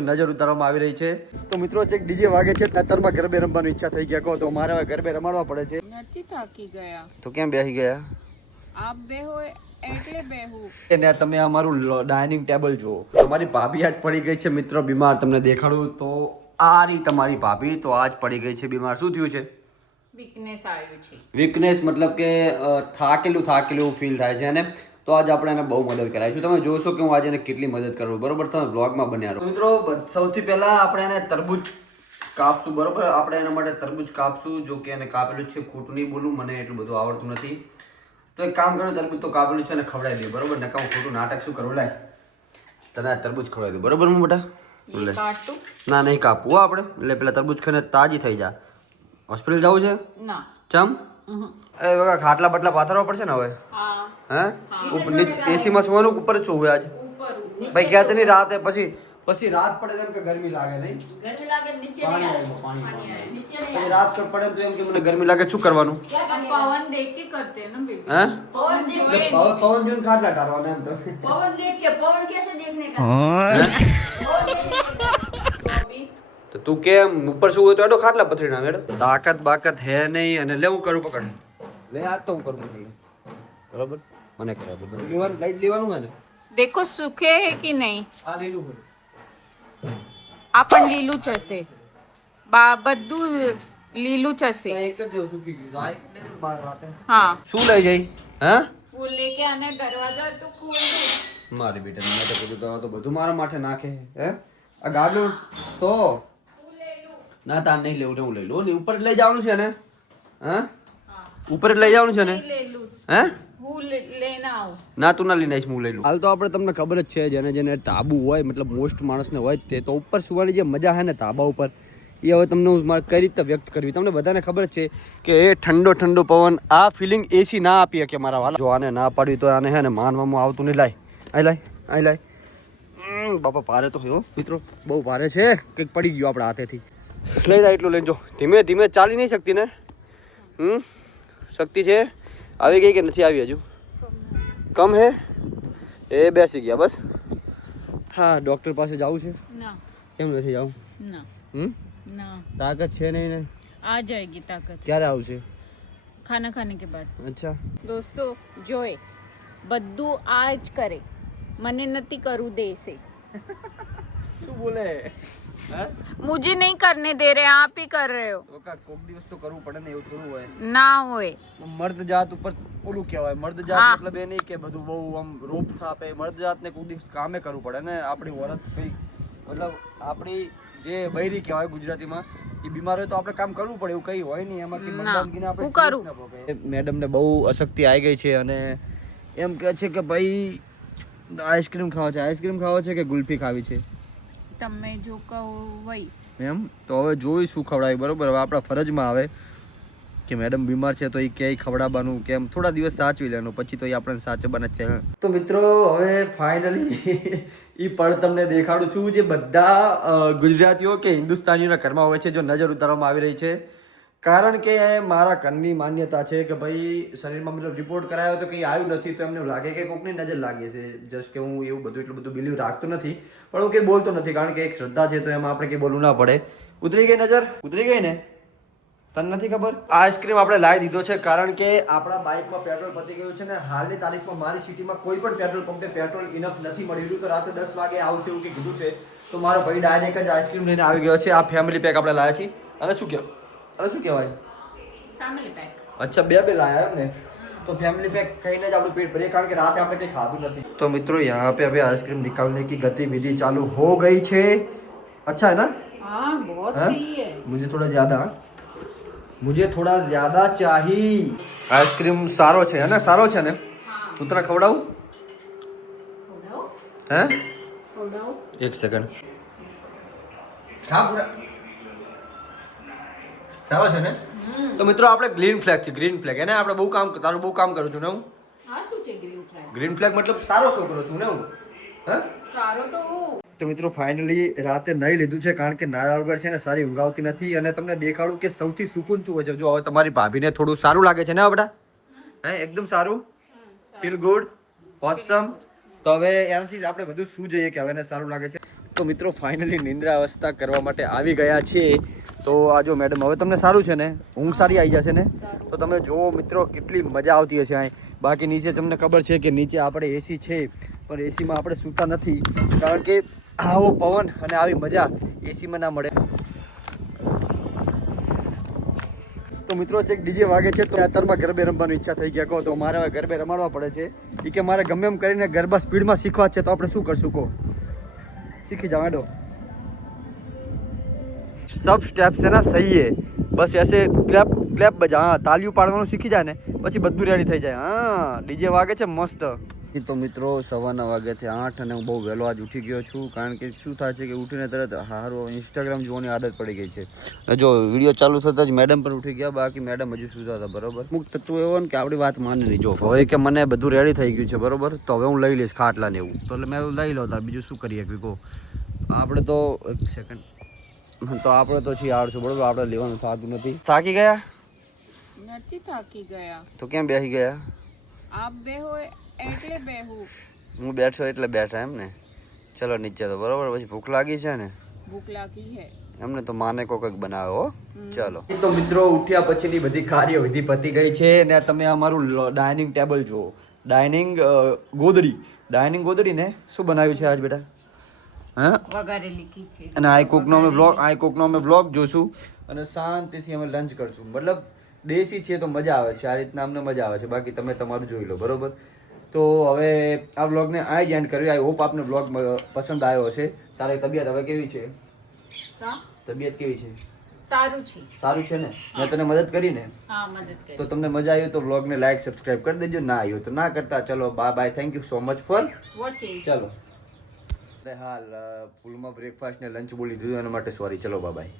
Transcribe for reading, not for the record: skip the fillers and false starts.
નજર ઉતારવામાં આવી રહી છે તો મિત્રો ચેક ડીજે વાગે છે અત્યારમાં ગરબે રમવાની ઈચ્છા થઈ ગયા કહો તો મારે હવે ગરબે રમાડવા પડે છે નથી થાકી ગયા તો કેમ બેસી ગયા આપ બેહો એટલે બેહું એને તમે અમારું ડાઇનિંગ ટેબલ જુઓ તમારી ભાભી આજ પડી ગઈ છે મિત્રો બીમાર તમને દેખાડું તો આ રહી તમારી ભાભી તો આજ પડી ગઈ છે બીમાર શું થયું છે વીકનેસ આવ્યું છે વીકનેસ મતલબ કે થાકેલું ફીલ થાય છે અને તો આજે આપણે એને બહુ મદદ કરાવીશું તમે જોશો કે હું આજે એને કેટલી મદદ કરું બરોબર તમે વ્લોગમાં બન્યા રહો મિત્રો સૌથી પહેલા આપણે એને તરબૂચ કાપશું બરોબર આપણે એના માટે તરબૂચ કાપશું જો કે એને કાપેલું છે ખોટું નહીં બોલું મને એટલું બધું આવડતું નથી તો એક કામ કરો તરબૂચ તો કાપેલું છે અને ખવડાવી દે બરોબર ને કામ ખોટું નાટક શું કરવું લાય તને આ તરબૂચ ખવડાવી દઉં બરોબર હું બેટા ના નહીં કાપવું આપણે એટલે પેલા તરબૂચ ખાને તાજી થઈ જા હોસ્પિટલ જવું છે ના ચમ એ બકા ખાટલા બટલા પાથરવા પડશે ને હવે હા હે એસી માં સુવાનું ઉપર છું હવે આજ ભાઈ ક્યાં તેની રાત હે પછી રાત પડે એમ કે ગરમી લાગે નહીં ગરમી લાગે નીચે પાણી આવે નીચે રાત કર પડે તો એમ કે મને ગરમી લાગે શું કરવાનું પવન દેખ કે કરતે હે ના બેબી હે પવન જોએ પવન જોઈને ખાટલા ટારવાના એમ તો पवन देख के पवन कैसे देखने का તો તું કેમ ઉપર શું હોય તો એડો ખાટલા પથરી ના મેડો તાકાત બાકાત હે નહીં અને લે હું કરું પકડ લે આ તો હું કરું બરોબર મને કરાવ લેવાનું લઈ લેવાનું હે ને देखो सूखे है कि नहीं આ લીલું આપણ લીલું જ હશે બધું લીલું જ હશે એક જ જેવું સુકી ગયું આ એક લે બાર વાત હા શું લઈ જઈ હા ફૂલ લેકે આને દરવાજા તો ખોલ દે મારી બેટા મેં તો કીધું તો બધું મારા માટે નાખે હે આ ગાડલું તો ના તાર નહીં લેવું હું લઈ લઉં ને ઉપર જ લઈ જવાનું છે ને હા ઉપર જ લઈ જવાનું છે ને ले लूं હે હું લેના આવું ના તું ના લઈને આવીશ હું લઈ લઉં હાલ તો આપણે તમને ખબર જ છે જેને જેને તાબુ હોય મતલબ મોસ્ટ માણસને હોય તે તો ઉપર સુવાની જે મજા છે ને તાબા ઉપર એ હવે તમને હું કઈ રીતે વ્યક્ત કરવી તમને બધાને ખબર છે કે એ ઠંડો પવન આ ફિલિંગ એસી ના આપી શકે મારા વાલા જો આને ના પાડવી તો આને હે ને માનવામાં આવતું નહીં લાય બાપા ભારે તો હો મિત્રો બહુ ભારે છે કંઈક પડી ગયું આપણા હાથેથી લઈ જા એટલું લઈને જો ધીમે ધીમે ચાલી નહીં શકતી ને શક્તિ છે આવી ગઈ કે નથી આવી હજુ કમ હે એ બેસી ગયા બસ હા ડૉક્ટર પાસે જવું છે ના કેમ નથી જવું ના ના તાકાત છે નહીં ને आ जाएगी ताकत ક્યારે આવશે खाना खाने के बाद અચ્છા दोस्तों જોए બધું આજ કરે મને નથી કરું દેશે શું બોલે मुझे नहीं करने दे रहे आप ही कर रहे हो તો કા કોક દિવસ તો કરવું પડે ને એવું થોડું હોય ના હોય મર્દ જાત ઉપર ઓલું કહેવાય મર્દ જાત મતલબ એ નહીં કે બધું બહુ આમ રોપ થાપે મર્દ જાતને કોક દિવસ કામે કરવું પડે ને આપણી ઓરત કઈ મતલબ આપણી જે બૈરી કહેવાય ગુજરાતીમાં એ બીમાર હોય તો આપણે કામ કરવું પડે એવું કઈ હોય નહીં એમાં કે મર્દાનગીને આપણે કરું મેડમને બહુ અશક્તિ આવી ગઈ છે અને એમ કહે છે કે ભાઈ આઈસ્ક્રીમ ખાવા છે કે ગુલ્ફી ખાવી છે તમે જો કહો વઈ એમ તો હવે જોઈ શું ખવડાવી બરોબર હવે આપણા ફરજમાં આવે કે મેડમ બીમાર છે તો એ ક્યાંય ખવડાવવાનું કેમ થોડા દિવસ સાચવી લેવાનું પછી તો એ આપણને સાચવવાના છે તો મિત્રો હવે ફાઇનલી એ પણ તમને દેખાડું છું જે બધા ગુજરાતીઓ કે હિન્દુસ્તાનીઓના ઘરમાં હોય છે જો નજર ઉતારવામાં આવી રહી છે કારણ કે મારા ઘરની માન્યતા છે કે ભાઈ શરીરમાં મતલબ રિપોર્ટ કરાયો તો કંઈ આવ્યું નથી તો એમને લાગે કે કોકની નજર લાગે છે જસ્ટ કે હું એવું બધું એટલું બધું બિલીવ રાખતો નથી પણ હું કંઈ બોલતો નથી કારણ કે એક શ્રદ્ધા છે તો એમાં આપણે કંઈ બોલવું ના પડે ઉતરી ગઈ નજર ઉતરી ગઈ ને તને નથી ખબર આઈસ્ક્રીમ આપણે લાવી દીધો છે કારણ કે આપણા બાઇકમાં પેટ્રોલ પતી ગયું છે ને હાલની તારીખમાં મારી સિટીમાં કોઈ પણ પેટ્રોલ પંપે પેટ્રોલ ઇનફ નથી મળી રહ્યું તો રાતે 10 વાગે આવશે એવું કે કીધું છે તો મારો ભાઈ ડાયરેક્ટ જ આઈસ્ક્રીમ લઈને આવી ગયો છે આ ફેમિલી પેક આપણે લાવ્યા છીએ અને શું કહેવાય ફેમિલી પેક અચ્છા બે લાયા એમ ને तो फैमिली पैक कहीं ना આપણું पेट भरे कारण के रात આપણે કંઈ ખાધું નથી तो मित्रों यहाँ पे अभी आइसक्रीम निकालने की गतिविधि चालू हो गई છે अच्छा है ना हाँ बहुत सही है मुझे थोड़ा ज्यादा चाहिए आइसक्रीम सारो છે है ना सारो છે ને હું તને ખવડાવું હે એક સેકન્ડ ખા પૂરા સારો છે ને તો મિત્રો આપણે ગ્રીન ફ્લેગ છે ગ્રીન ફ્લેગ એને આપણે બહુ કામ તારું બહુ કામ કરું છું ને હું આ શું છે ગ્રીન ફ્લેગ ગ્રીન ફ્લેગ મતલબ સારો છોકરો છું ને હું હા સારો તો હું તો મિત્રો ફાઇનલી રાતે નહીં લીધું છે કારણ કે નાયા વગર છે ને સારી ઊંઘ આવતી નથી અને તમને દેખાડું કે સૌથી સુકૂન શું હોય છે જો હવે તમારી ભાભીને થોડું સારું લાગે છે ને બેટા હે એકદમ સારું ફીલ ગુડ ઓસમ તો હવે એનાથી આપણે બધું શું જોઈએ કે હવે એને સારું લાગે છે તો મિત્રો ફાઇનલી નિંદ્રા અવસ્થા કરવા માટે આવી ગયા છીએ. તો આ જો મેડમ, હવે તમને સારું છે ને? ઊંઘ સારી આવી જશે ને? તો તમે જુઓ મિત્રો, કેટલી મજા આવતી હશે અહીં. બાકી નીચે તમને ખબર છે કે નીચે આપણે એસી છે, પણ એસીમાં આપણે સૂતા નથી, કારણ કે આવો પવન અને આવી મજા એસીમાં ના મળે. તો મિત્રો ચેક ડીજે વાગે છે, તો અત્યારમાં ગરબે રમવાની ઈચ્છા થઈ ગયા. કહો તો મારે હવે ગરબે રમાડવા પડે છે. એ કે મારે ગમે એમ કરીને ગરબા સ્પીડમાં શીખવા છે, તો આપણે શું કરશું? કહો, सीखी जाओ मैडो. सब स्टेप्स है ना सही है, बस ऐसे क्लैप क्लैप बजा, हाँ तालियों पाड़વાનું શીખી જાય ને પછી બધું રેડી થઈ જાય. હા ડીજે વાગે છે મસ્ત. તો મિત્રો 9:15 વાગ્યાથી 8 અને હું બહુ વહેલો આજ ઉઠી ગયો છું, કારણ કે શું થાય છે કે ઉઠીને તરત હારું ઇન્સ્ટાગ્રામ જોવાની આદત પડી ગઈ છે. જો વિડીયો ચાલુ થતાં જ મેડમ પણ ઉઠી ગયા, બાકી મેડમ હજુ સૂતા હતા. બરોબર, અમુક તત્વો એવો ને કે આપણી વાત માની નહીં. જો હવે કે મને બધું રેડી થઈ ગયું છે બરોબર, તો હવે હું લઈ લઈશ ખાટલા ને એવું, તો એટલે મેં લઈ લો તાર, બીજું શું કરીએ કે કહો. આપણે તો એક સેકન્ડ, તો આપણે તો છીએ આળસુ બરોબર, આપણે લેવાનું થતું નથી. થાકી ગયા નથી થાકી ગયા તો કેમ બેસી ગયા? આપ બેહો એટલે બેહું. હું બેઠો એટલે બેઠા એમ ને? ચલો નીચે તો બરોબર. પછી ભૂખ લાગી છે ને? ભૂખ લાગી હે એમને તો માને કોઈક બનાવે હો. ચલો તો મિત્રો ઉઠ્યા પછીની બધી કાર્યવિધિ પતી ગઈ છે, ને તમે અમારું ડાઇનિંગ ટેબલ જુઓ. ડાઇનિંગ ગોદડી ને શું બનાવ્યું છે આજ બેટા? હા, વઘારેલી ખીચડી. અને આ કોકનો અમે વ્લોગ જોશું અને શાંતિથી અમે લંચ કરશું. મતલબ દેશી છે તો મજા આવે છે, આ રીતના અમને મજા આવે છે. બાકી તમે તમારું જોઈ લો બરોબર. તો હવે આ વ્લોગને આ જ એન્ડ કર્યું. આઈ હોપ આપને વ્લોગ પસંદ આવ્યો હશે. તારી તબિયત હવે કેવી છે? તબિયત કેવી છે? સારું છે. સારું છે ને? મેં તને મદદ કરી ને? હા, મદદ કરી. તો તમને મજા આવી તો વ્લોગને લાઈક સબસ્ક્રાઇબ કરી દેજો. ના આવ્યું તો ના કરતા. ચલો bye bye, thank you so much for watching. ચલો હાલ ફૂલમાં બ્રેકફાસ્ટ ને લંચ બોલી દીધું, એના માટે સોરી. ચલો બાય બાય.